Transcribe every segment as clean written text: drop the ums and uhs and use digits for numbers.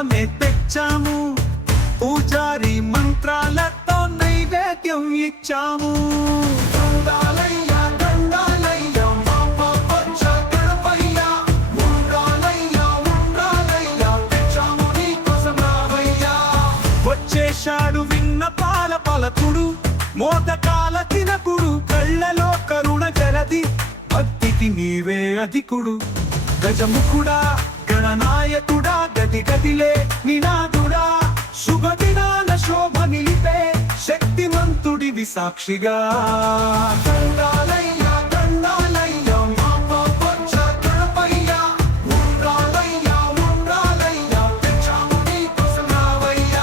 విగ్రహమే తెచ్చాము, పూజారి మంత్రాలతో నైవేద్యం ఇచ్చాము. దండాలయ్య దండాలయ్య మామ బొజ్జ గణపయ్య, ఉండ్రాలయ్య ఉండ్రాలయ్య తెచ్చాము నీకోసం రావయ్య. వచ్చేశాడు విన్నపాల పలకుడు, మోదకాల తినకుడు, కళ్ళలో కరుణ జలది, భక్తికి నీవే అధికుడు. గజముఖుడా గణనాయకుడా, గది గదిలే నినాదుడా, శుభదినాల శోభ నిలిపే శక్తిమంతుడివి సాక్షిగా. దండాలయ్య దండాలయ్య మామ బొజ్జ గణపయ్య, ఉండ్రాలయ్య ఉండ్రాలయ్య తెచ్చాము నీకోసం రావయ్య.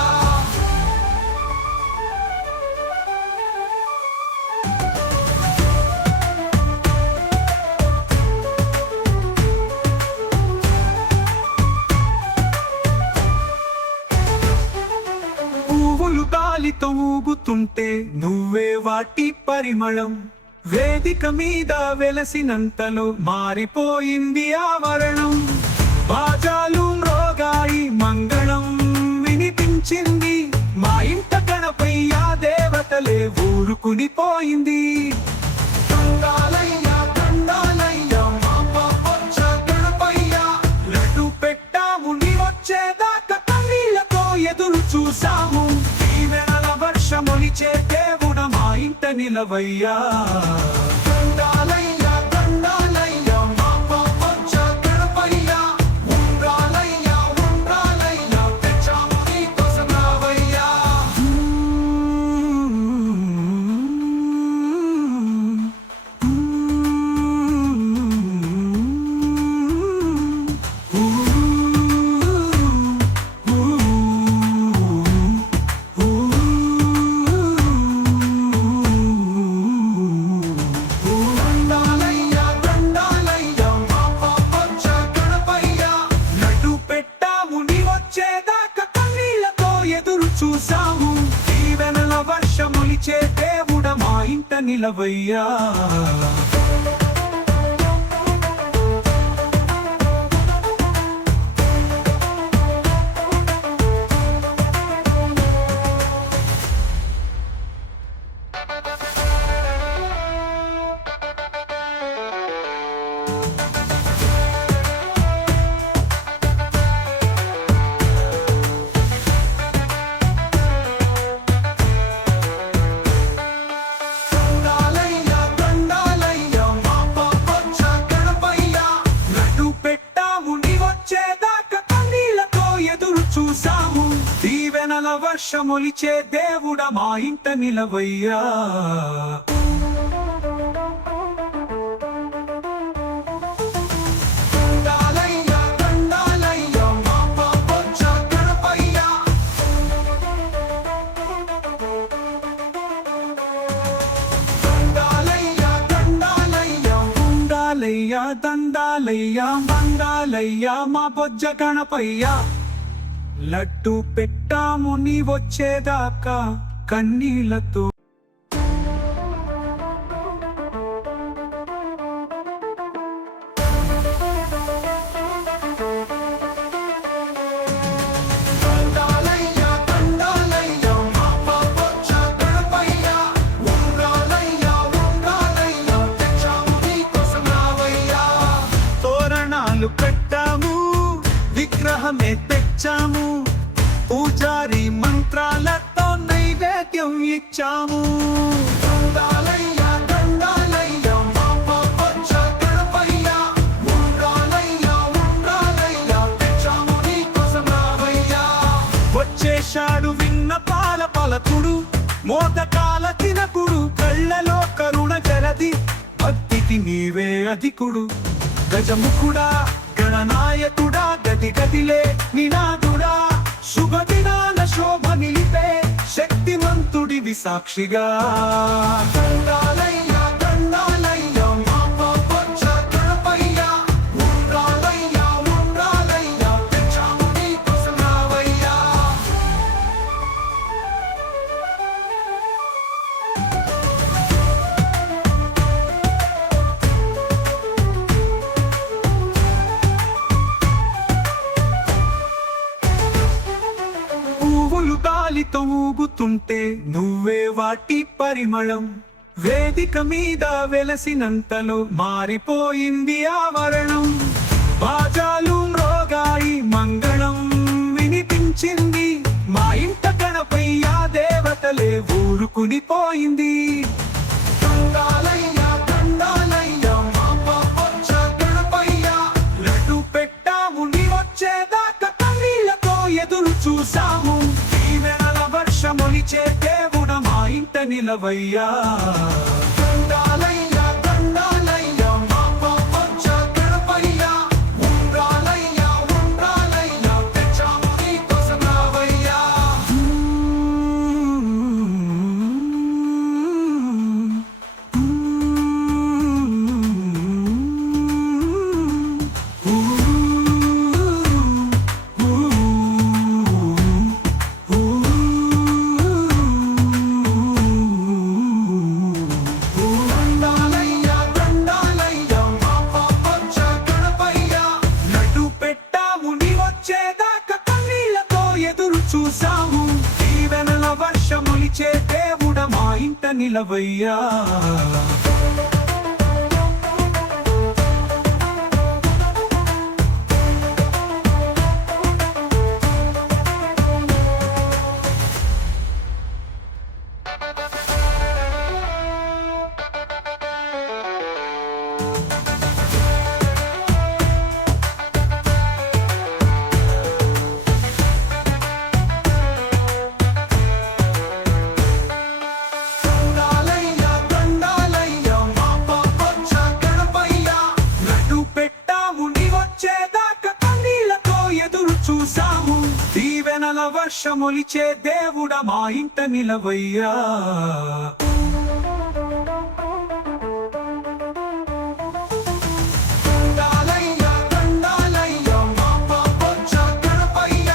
పువ్వులు గాలితో ఊగుతుంటే నువ్వే వాటి పరిమళం, వేదిక మీద వెలసినంతలో మారిపోయింది ఆవరణం. బాజాలు మ్రోగాయి, మంగళం వినిపించింది, మా ఇంట గణపయ్య దేవతలే ఊరుకునిపోయింది. దండాలయ్య దండాలయ్య మామ బొజ్జ గణపయ్య, లడ్డు పెట్టాము నీ వచ్చేదాకా కన్నీళ్లతో ఎదురు చూసాము. దీవెనల వర్షమొలిచే దేవుడ మా ఇంట నిలవయ్యా. దండాలయ్య దండాలయ్య మామ బొజ్జ గణపయ్య, ఉండ్రాలయ్య ఉండ్రాలయ్య తెచ్చాము నీకోసం రావయ్యా. దండాలయ్య దండాలయ్య మామ బొజ్జ గణపయ్య, లడ్డు పెట్టాము నీ వచ్చేదాకా కన్నీళ్లతో ఎదురు చూసాము. దీవెనల వర్షమొలిచే దేవుడ మా ఇంట నిలవయ్యా. దండాలయ్య దండాలయ్య మామ బొజ్జ గణపయ్య, లడ్డు పెట్టాము నీ వచ్చేదాకా కన్నీళ్లతో ఎదురు చూసాము. దీవెనల వర్షమొలిచే దేవుడ మా ఇంట నిలవయ్యా. దండాలయ్య దండాలయ్య మామ బొజ్జ గణపయ్య, దండాలయ్య దండాలయ్య ఉండాలయ్య దండాలయ్య మండాలయ్య మా బొజ్జ గణపయ్య, లడ్డు పెట్టాము నీ వచ్చేదాకా కన్నీళ్లతో. దండాలయ్య దండాలయ్య మామ బొజ్జ గణపయ్య, ఉండ్రాలయ్య ఉండ్రాలయ్య తెచ్చాము నీకోసం రావయ్యా. తోరణాలు కట్టాము, విగ్రహమే తెచ్చాము, పూజారి మంత్రాలతో నైవేద్యం ఇచ్చాము. దండాలయ్య దండాలయ్య మామ బొజ్జ గణపయ్య, ఉండ్రాలయ్య ఉండ్రాలయ్య తెచ్చాము నీకోసం రావయ్యా. వచ్చేశాడు విన్నపాల పలకుడు, మోదకాల తినకుడు, కళ్ళలో కరుణ జలది, భక్తికి నీవే అధికుడు. గజముఖుడా గణనాయకుడా, గది గదిలే నినాదుడా, శుభదినాల శోభ నిలిపే శక్తిమంతుడివి సాక్షిగా. దండాలయ్య దండాలయ్య మామ బొజ్జ గణపయ్య, ఉండ్రాలయ్య ఉండ్రాలయ్య తెచ్చాము నీకోసం రావయ్యా. ఊగుతుంటే నువ్వే వాటి పరిమళం. వేదిక మీద వెలసినంతలో మారిపోయింది ఆవరణం. బాజాలు మ్రోగాయి, మంగళం వినిపించింది. మా ఇంట గణపయ్య దేవతలే ఊరుకుని పోయింది. దండాలయ్య దండాలయ్య మామ బొజ్జ గణపయ్య, లడ్డు పెట్టాము నీ వచ్చేదాకా కన్నీళ్లతో ఎదురు చూసాము. దీవెనల వర్షమొలిచే దేవుడ మా ఇంట నిలవయ్యా. దండాలయ్య దండాలయ్య మామ బొజ్జ గణపయ్య, ఉండ్రాలయ్య ఉండ్రాలయ్య తెచ్చాము నీ కోసం రావయ్యా. దండాలయ్య దండాలయ్య మామ బొజ్జ గణపయ్య, లడ్డు పెట్టాము నీ వచ్చేదాకా కన్నీళ్లతో ఎదురు చూసాము. దీవెనల వర్షమొలిచే దేవుడ మా ఇంట నిలవయ్యా. దండాలయ్య దండాలయ్య మామ బొజ్జ గణపయ్య, లడ్డు పెట్టాము నీ వచ్చేదాకా కన్నీళ్లతో ఎదురు చూసాము. దీవెనల వర్షమొలిచే దేవుడ మా ఇంట నిలవయ్యా. దండాలయ్య దండాలయ్య మామ బొజ్జ గణపయ్య,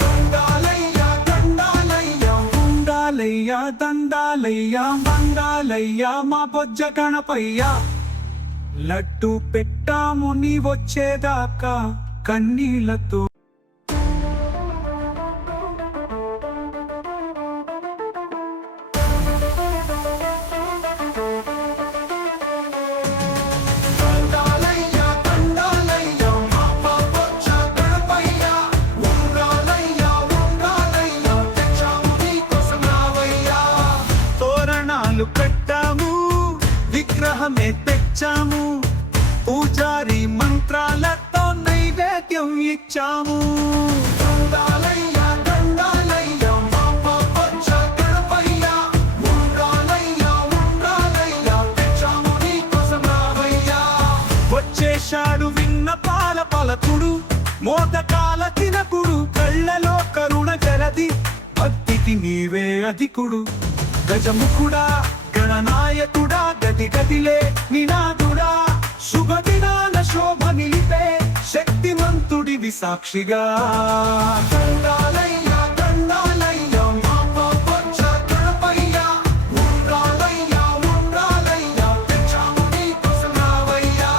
దండాలయ్య దండాలయ్య ఉండాలయ్య దండాలయ్య మండాలయ్య మా బొజ్జ గణపయ్య, లడ్డు పెట్టాము నీ వచ్చేదాకా కన్నీళ్లతో. దండాలయ్య దండాలయ్య మామ బొజ్జ గణపయ్య, ఉండ్రాలయ్య ఉండ్రాలయ్య తెచ్చాము నీ కోసం రావయ్యా. తోరణాలు కట్టాము, విగ్రహమే తెచ్చాము, పూజారి మంత్రాలతో నైవేద్యం ఇచ్చాము. దండాలయ్య దండాలయ్య మామ బొజ్జ గణపయ్య, ఉండ్రాలయ్య ఉండ్రాలయ్య తెచ్చాము నీ కోసం రావయ్యా. వచ్చేశాడు విన్నపాల పలకుడు, మోదకాల తినకుడు, కళ్ళలో కరుణ జలది, భక్తికి నీవే అధికుడు. గజముఖుడా గణనాయకుడా, గది గదిలే నినాదుడా, శుభదినాన శోభ నిలిపే శక్తిమంతుడివి సాక్షిగా. దండాలయ్య దండాలయ్య మామ బొజ్జ గణపయ్య, ఉండ్రాలయ్య ఉండ్రాలయ్య తెచ్చాము నీ కోసం రావయ్యా.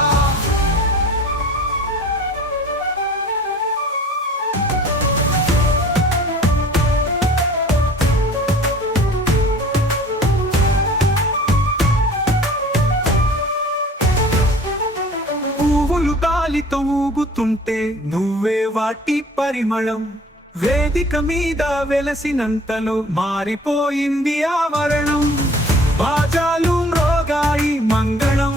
పువ్వులు గాలితో ఊగుతుంటే నువ్వే వాటి పరిమళం. వేదిక మీద వెలసినంతలో మారిపోయింది ఆవరణం. బాజాలు మ్రోగాయి, మంగళం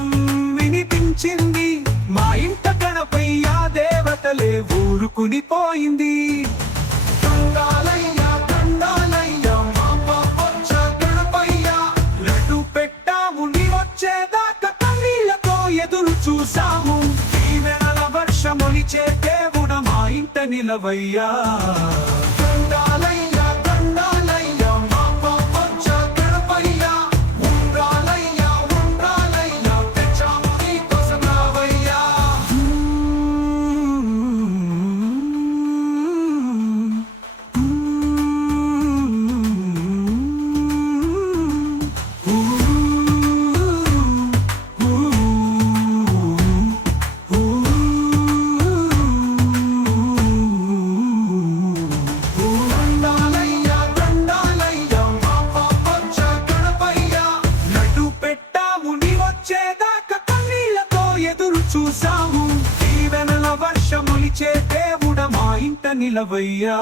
వినిపించింది. మా ఇంట గణపయ్య దేవతలే ఊరుకుని పోయింది. దండాలయ్య దండాలయ్య మామ బొజ్జ గణపయ్య, లడ్డు పెట్టాము నీ వచ్చేదాకా కన్నీళ్లతో ఎదురు చూసాము. దీవెనల వర్షమొలిచే దేవుడ మా ఇంట నిలవయ్యా. దండాలయ్య దండాలయ్య మామ బొజ్జ గణపయ్య, ఉండ్రాలయ్య ఉండ్రాలయ్య తెచ్చాము నీ కోసం రావయ్యా. నిలవయ్యా.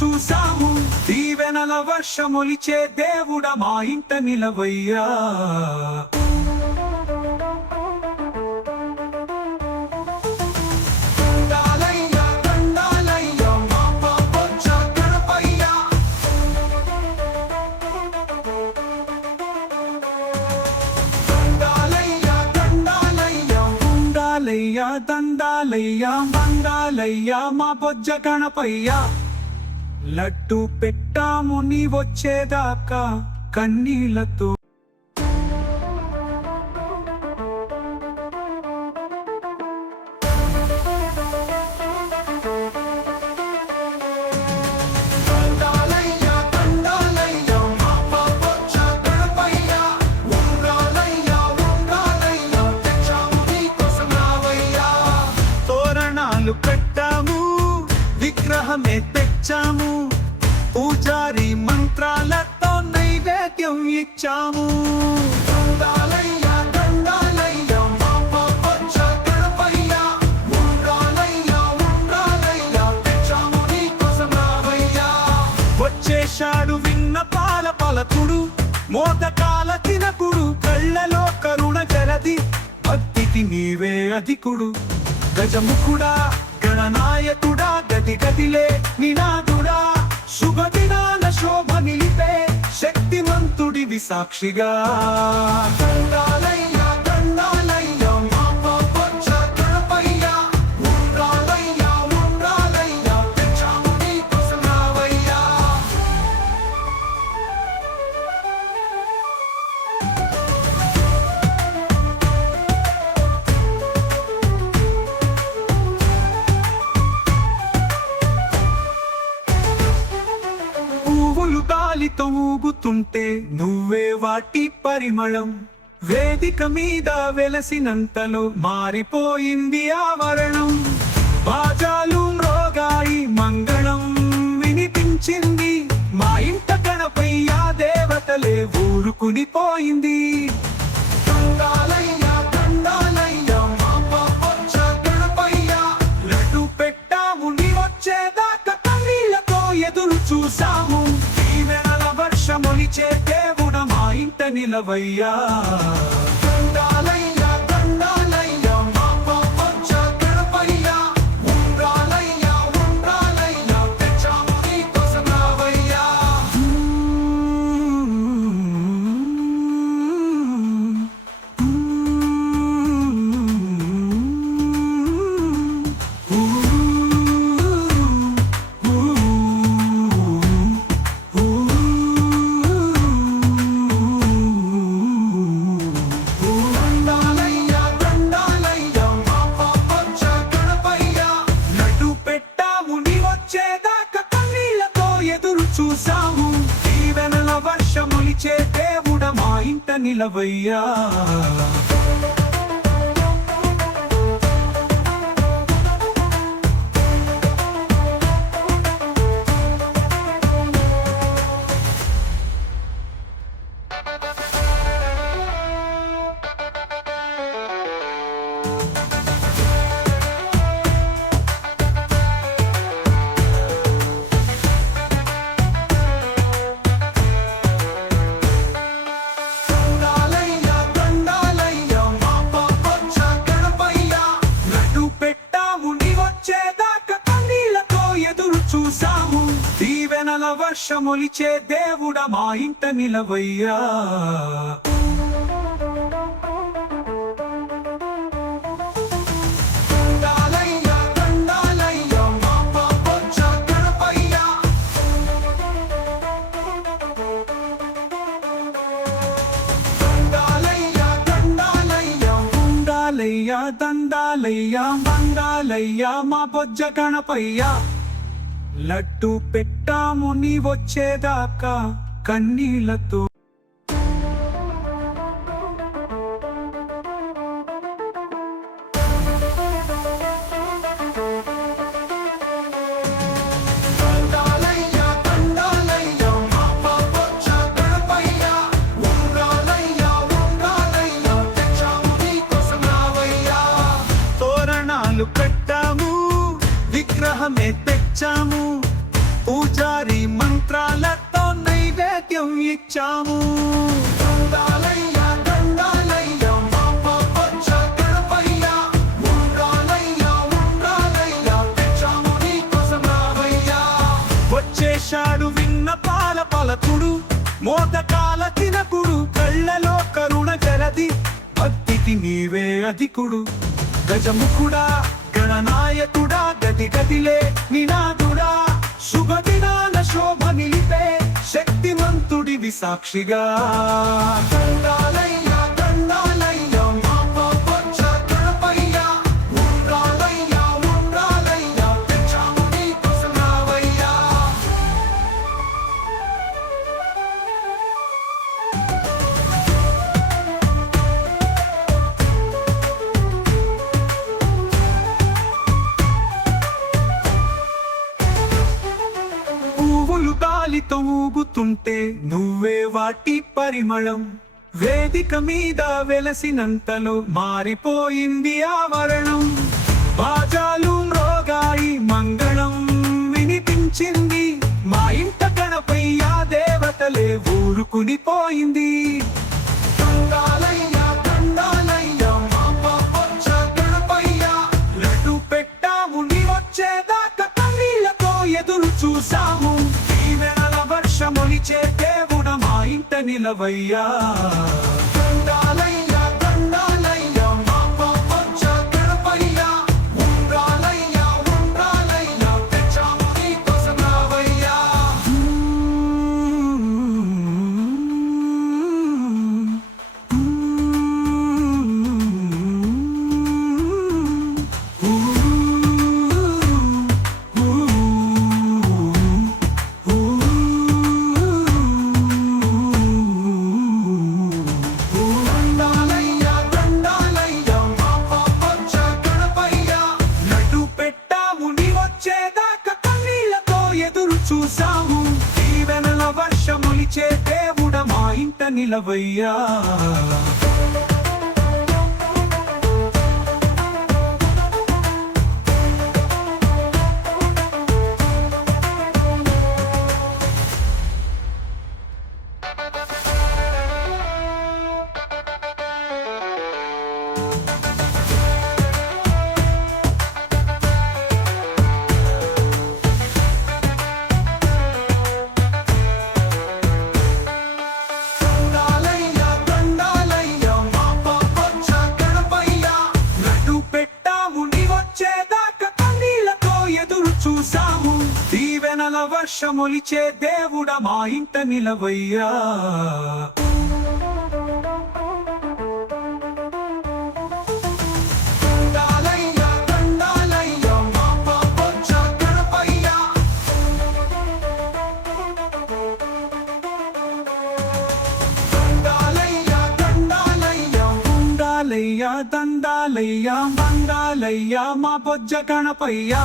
చూసాము దీవెనల వర్షమొలిచే దేవుడా మా ఇంట నిలవయ్యా. దండాలయ్యా మంగాలయ్యా మా బొజ్జ గణపయ్యా. లడ్డు పెట్టాము నీ వచ్చేదాకా కన్నీళ్లతో. తోరణాలు కట్టాము విగ్రహమే తెచ్చాము పూజారి మంత్రాలతో నైవేద్యం ఇచ్చాము. వచ్చేశాడు విన్నపాల పలకుడు మోదకాల తినకుడు కళ్ళలో కరుణ జలది భక్తికి నీవే అధికుడు. గజముఖుడా గణనాయకుడా గది గదిలే నినాదుడా శుభదినాన శోభ నిలిపే శక్తిమంతుడివి సాక్షిగా. గాలితో ఊగుతుంటే నువ్వే వాటి పరిమళం వేదిక మీద వెలసినంతలో మారిపోయింది ఆవరణం. బాజాలు మ్రోగాయి మంగళం వినిపించింది మా ఇంట గణపయ్య దేవతలే ఊరుకునిపోయింది. లడ్డు పెట్టాము నీ వచ్చేదాకా కన్నీళ్లతో ఎదురు చూసాము వర్షమొలిచే దేవుడా మా ఇంట నిలవయ్యా. చూసాము దీవెనల వర్షమొలిచే దేవుడా మా ఇంట నిలవయ్యా. చూసాము దీవెనల వర్షమొలిచే దేవుడా మా ఇంట నిలవయ్యా. దండాలయ్యా దండాలయ్యా మంగాలయ్యా మా బొజ్జ గణపయ్యా లడ్డు పెట్టాము నీ వచ్చేదాకా కన్నీళ్లతో పెట్టాము విగ్రహమే తెచ్చాము పూజారి మంత్రాలతో నైవేద్యం ఇచ్చాము వచ్చేశాడు విన్న పాల పలకుడు మోదకాల తినకుడు కళ్ళలో కరుణ జలది భక్తికి నీవే అధికుడు గజముఖుడా గణనాయకుడా గది గదిలే నినాదుడా శుభదినాన శోభ నిలిపే శక్తిమంతుడివి సాక్షిగా దండాలయ్యా దండాలయ్యా మా బొజ్జ గణపయ్యా ఉండ్రాలయ్యా ఉండ్రాలయ్యా తెచ్చాము నీ కోసం రావయ్యా గాలితో ఊగుతుంటే నువ్వే వాటి పరిమళం వేదిక మీద వెలసినంతలో మారిపోయింది ఆవరణం బాజాలు మ్రోగాయి మంగళం వినిపించింది మా ఇంట గణపయ్యా దేవతలే ఊరుకునిపోయింది దండాలయ్యా దండాలయ్యా మా బొజ్జ గణపయ్యా లడ్డు పెట్టాము నీ వచ్చేదాకా కన్నీళ్లతో ఎదురు చూసాము వర్షమొలిచే దేవుడ మా ఇంట నిలవయ్యా దండాలయ్యా దండాలయ్యా మా బొజ్జ గణపయ్యా ఉండ్రాలయ్యా ఉండ్రాలయ్యా తెచ్చాము నీ కోసం రావయ్యా చూసాము దీవెనల వర్షమొలిచే దేవుడ మా ఇంట నిలవయ్యా చూసాము దీవెనల వర్షమొలిచే దేవుడ మా ఇంట నిలవయ్యా దండాలయ్యా దండాలయ్యా మా బొజ్జ గణపయ్యా దండాలయ్యా దండాలయ్యా ఉండాలయ్యా దండాలయ్యా మంగాలయ్యా మా బొజ్జ గణపయ్యా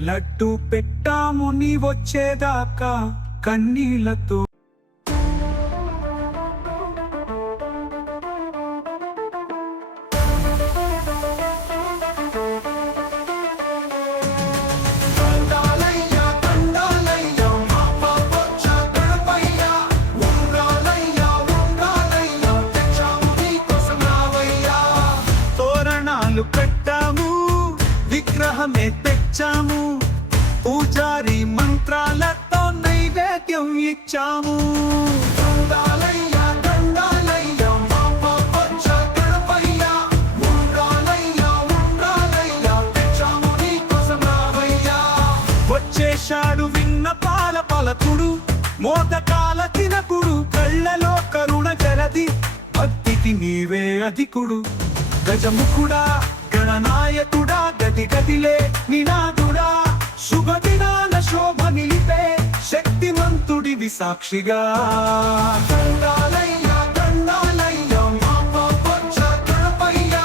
లడ్డు పెట్టాము నీ వచ్చేదాకా కన్నీళ్లతో పెట్టాము విగ్రహమే తెచ్చాము పూజారి మంత్రాలతో నైవేద్యం ఇచ్చాము దండాలయ్యా దండాలయ్యా మా బొజ్జ గణపయ్యా ఉండ్రాలయ్యా ఉండ్రాలయ్యా తెచ్చాము నీ కోసం రావయ్యా వచ్చేశాడు విన్న పాల పలకుడు మోదకాల తినకుడు కళ్ళలో కరుణ జలది భక్తికి నీవే అధికుడు గజముఖుడా గణనాయకుడా గది గదిలే నినాదుడా శుభదినాల శోభ నిలిపే శక్తిమంతుడివి సాక్షిగా దండాలయ్యా దండాలయ్యా మామ బొజ్జ గణపయ్యా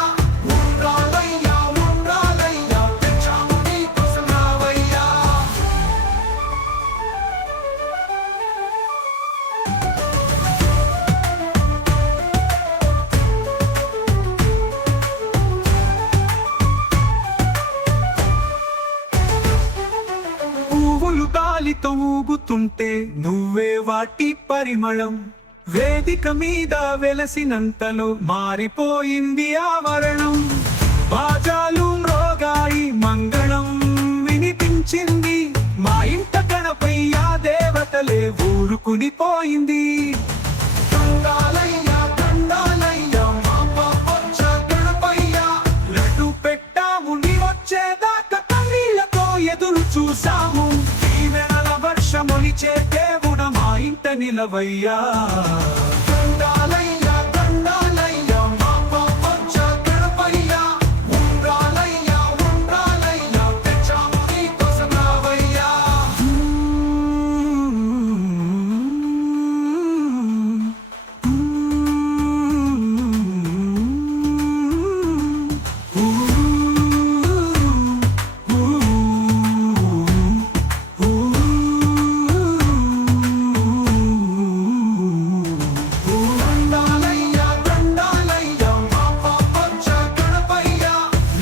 ఉండ్రాలయ్యా ఉండ్రాలయ్యా తెచ్చాము నీకోసం రావయ్యా. పువ్వులు గాలితో ఊగుతుంటే నువ్వే వాటి పరిమళం వేదిక మీద వెలసినంతలో మారిపోయింది ఆవరణం బాజాలు మ్రోగాయి మంగళం వినిపించింది మా ఇంట గణపయ్య దేవతలే ఊరుకునిపోయింది దండాలయ్యా దండాలయ్యా మామ బొజ్జ గణపయ్యా లడ్డు పెట్టాము నీ వచ్చేదాకా కన్నీళ్లతో ఎదురు చూసాము దీవెనల వర్షమొలిచే దేవుడ మా ఇంట నిలవయ్యా దండాలయ్యా దండాలయ్యా మామ బొజ్జ గణపయ్యా ఉండ్రాలయ్యా ఉండ్రాలయ్యా తెచ్చాము నీకోసం రావయ్యా. దండాలయ్యా దండాలయ్యా మామ బొజ్జ గణపయ్యా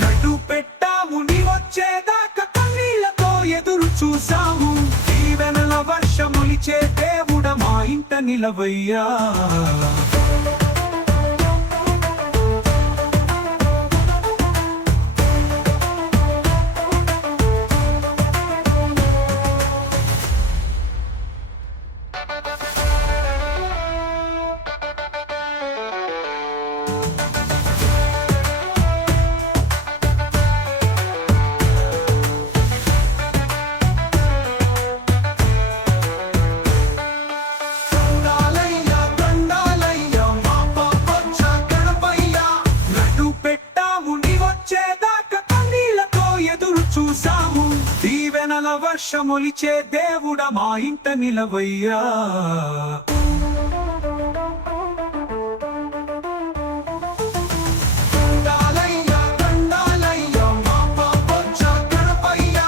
లడ్డు పెట్టాము నీ వచ్చేదాకా కన్నీళ్లతో ఎదురు చూసాము దీవెనల వర్షమొలిచే దేవుడ మా ఇంట నిలవయ్యా. దండాలయ్యా దండాలయ్యా మామ బొజ్జ గణపయ్యా లడ్డు పెట్టాము నీ వచ్చేదాకా కన్నీళ్లతో ఎదురు చూసాము దీవెనల వర్షమొలిచే దేవుడ మా ఇంట నిలవయ్యా. దండాలయ్యా దండాలయ్యా మామ బొజ్జ గణపయ్యా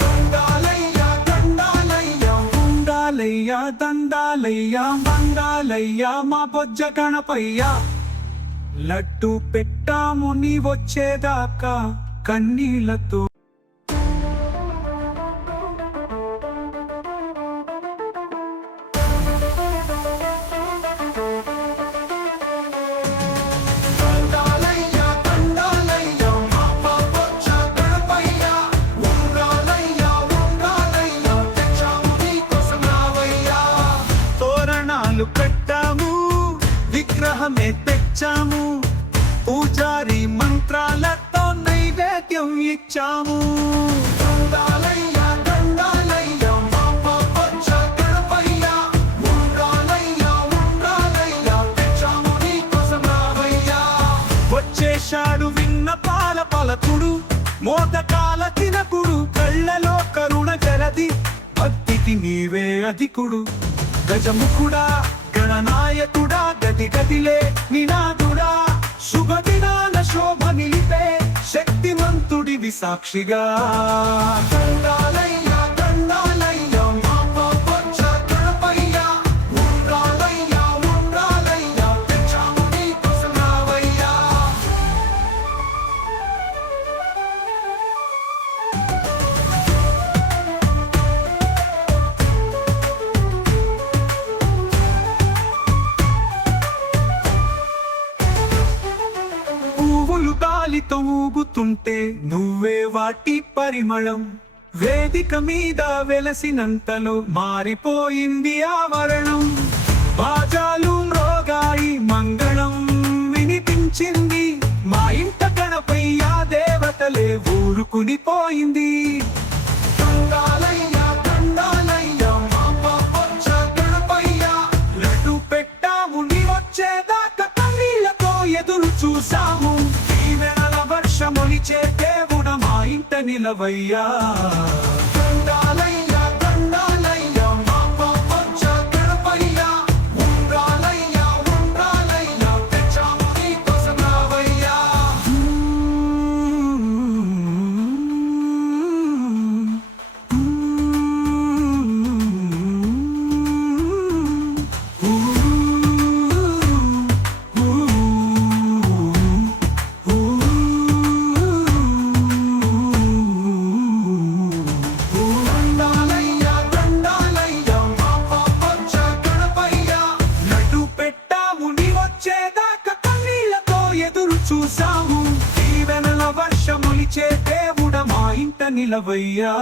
దండాలయ్యా దండాలయ్యా ఉండాలయ్యా దండాలయ్యా మండాలయ్యా మా బొజ్జ గణపయ్యా లడ్డు పెట్టాము నీ వచ్చేదాకా కన్నీళ్లతో. దండాలయ్యా దండాలయ్యా మామ బొజ్జ గణపయ్యా ఉండ్రాలయ్యా ఉండ్రాలయ్యా తెచ్చాము నీకోసం రావయ్యా. తోరణాలు కట్టాము విగ్రహమే తెచ్చాము పూజారి మంత్రాలతో నైవేద్యం ఇచ్చాము దండాలయ్యా దండాలయ్యా మామ బొజ్జ గణపయ్యా ఉండ్రాలయ్యా ఉండ్రాలయ్యా తెచ్చాము నీకోసం రావయ్యా. వచ్చేశాడు విన్నపాల పలకుడు మోదకాల తినకుడు కళ్ళలో కరుణ జలది భక్తికి నీవే అధికుడు గజముఖుడా గణనాయకుడా గది గదిలే నినాదుడా శుభదినాల శోభ నిలిపే శక్తిమంతుడివి సాక్షిగా దండాలయ్యా దండాలయ్యా మామ బొజ్జ గణపయ్యా ఉండ్రాలయ్యా ఉండ్రాలయ్యా తెచ్చాము నీకోసం రావయ్యా. పువ్వులు గాలితో ఊగుతుంటే నువ్వే వాటి పరిమళం వేదిక మీద వెలసినంతలో మారిపోయింది ఆవరణం బాజాలు మ్రోగాయి మంగళం వినిపించింది మా ఇంట గణపయ్య దేవతలే ఊరుకునిపోయింది దండాలయ్యా దండాలయ్యా మామ బొజ్జ గణపయ్యా లడ్డు నిలవయ్యా దండాలయ్యా దండాలయ్యా మా బొజ్జ గణపయ్యా ఉండ్రాలయ్యా ఉండ్రాలయ్యా తెచ్చాము నీకోసం రావయ్యా దండాలయ్యా దండాలయ్యా మా బొజ్జ గణపయ్యా లడ్డు పెట్టాము నీ వచ్చేదాకా కన్నీళ్లతో ఎదురు చూసాము దీవెనల వర్షములిచే దేవుడ మా ఇంట నిలవయ్యా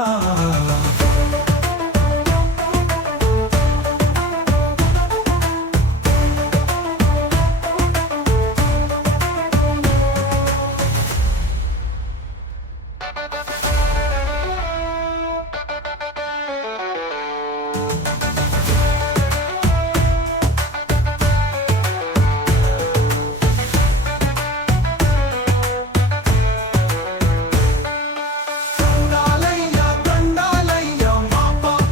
దండాలయ్యా దండాలయ్యా మా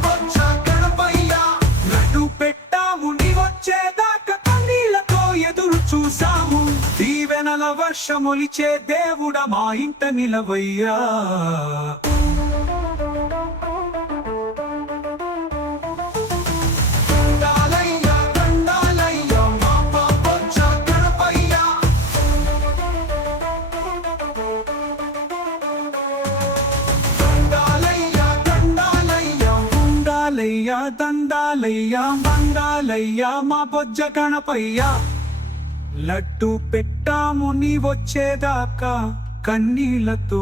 బొజ్జ గణపయ్యా లడ్డు పెట్టాము నీ వచ్చేదాకా కన్నీళ్లతో ఎదురు చూసాము దీవెనల వర్షములిచే దేవుడ మా ఇంట నిలవయ్యా దండాలయ్యా దండాలయ్యా మా బొజ్జ గణపయ్యా దండాలయ్యా దండాలయ్యా ఉండాలయ్యా దండాలయ్యా మండాలయ్యా మా బొజ్జ గణపయ్యా లడ్డు పెట్టాము నీ వచ్చేదాకా కన్నీళ్లతో